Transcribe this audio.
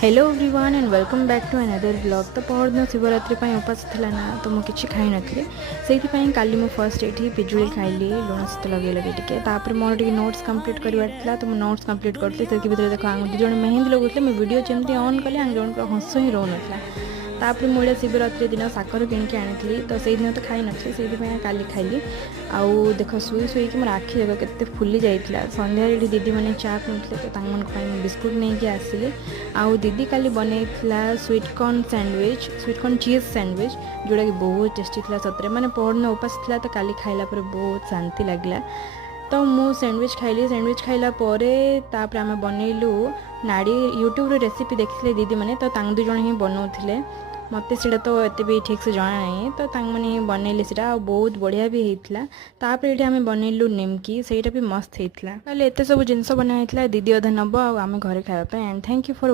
Hello everyone and welcome back to another blog. तो पहरदिन शिवरात्रि उपास थिला ना, तो मुझे किसी खाई नी से काली मु फर्स्ट ये पिजुली खाइली लुण सहित लगे लगे टे मोर टे नोट्स कंप्लीट करवार तो नोट्स कंप्लीट करी से देख आम दु जन मेहंदी लगुले मुझे वीडियो जमी ऑन कली आम जन हस ही रोना। तापर मुझे शिवरात्रि दिन साकर किणिक आनी तो से दिन तो खाई नी से काली खाइली। आउ देख शुई शुईक मोर आखि जगह के फुली जाइला। संध्या दीदी मैंने चा पीते तो बिस्कुट नहीं कि आसिली। आउ दीदी काली बनईला sweetcorn sandwich, sweetcorn cheese sandwich जोड़ा कि बहुत टेस्टी था सतरे। मैंने पहरदिन उपास था तो काली खाइला पर बहुत शांति लगला। तो मु सैंडविच खाइली। सैंडविच खाइला तापर आम बनइलु नाड़ी यूट्यूब रेसिपी देखिले दीदी मैंने तो दु जन ही बनाऊे। मत से तो एत भी ठीक से जाना नहीं तो मैंने बनइले से बहुत बढ़िया भी होता। तापर ये आम बनइलु निमकी से भी मस्त होता। एत सब जिन बनाई दीदी अधा नब आम घरे खावाई। And thank you for